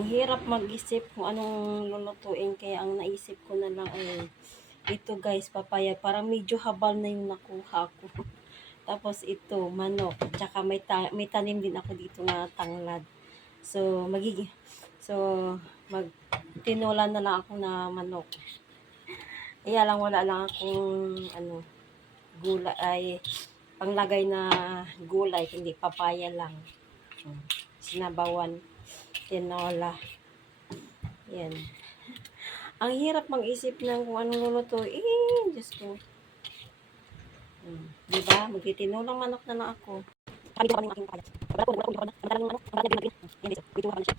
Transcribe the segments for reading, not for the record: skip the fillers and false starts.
Ang hirap mag-isip kung anong lulutuin, kaya ang naisip ko na lang ay ito guys, papaya. Parang medyo habal na yung nakuha ko. Tapos ito, manok. Tsaka may tanim din ako dito na tanglad. So, so, magtinola na lang ako na manok. Kaya lang wala lang akong gulay ay panglagay na gulay, hindi papaya lang. Sinabawan, tinola. Yan. Ang hirap mag-isip ng kung anong lulutuin. Diyos ko. Diba? Magtitinolang manok na lang ako. Kami kami ng aking kaya. Wala ko na. Madalang manok. Madalang din natin. Yan guys. Dito kami siya.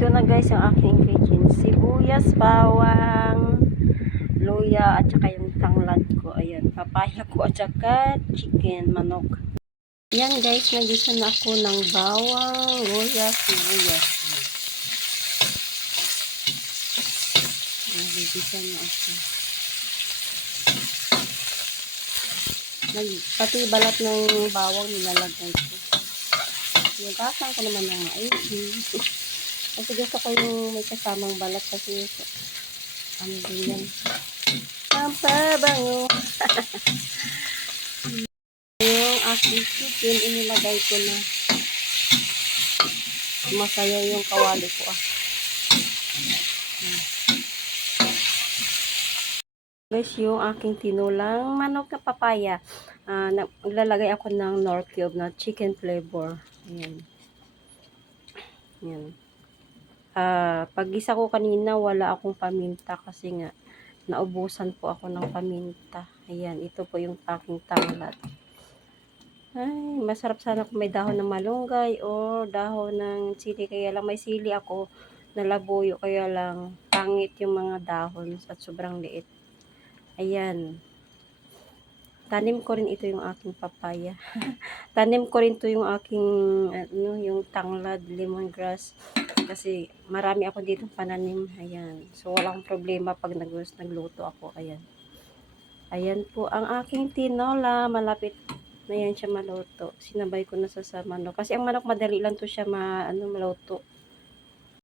Ito na guys yung aking ingredients. Sibuyas, bawang, luya, at saka yung tanglad ko. Ayan, papaya ko at saka chicken, manok. Ayan guys, nagisa na ako ng bawang, luya, sibuyas. Nagisa na ako. Pati balat ng bawang nilalagay ko. Nagasan ko naman ng maigi. Kasi gusto ko yung may kasamang balat kasi ano din yan. Ang pabango. Yung aking chicken, inilagay ko na. Masayaw yung kawali ko Guys, yung aking tinulang manok na papaya. Naglalagay ako ng Knorr cube na chicken flavor. Ayan. Ayan. Pag-isa ko kanina, wala akong paminta kasi nga naubusan po ako ng paminta. Ayan, ito po yung aking tanglad. Ay, masarap sana kung may dahon ng malunggay o dahon ng sili. Kaya lang may sili ako na labuyo. Kaya lang pangit yung mga dahon at sobrang liit. Ayan. Tanim ko rin ito yung aking papaya. Tanim ko rin to yung aking yung tanglad, lemongrass. Kasi marami ako dito pananim. Ayan. So walang problema pag nagluto ako. Ayan. Ayan po ang aking tinola. Malapit na yan siya maluto. Sinabay ko na sa manok. Kasi ang manok madali lang to siya maluto.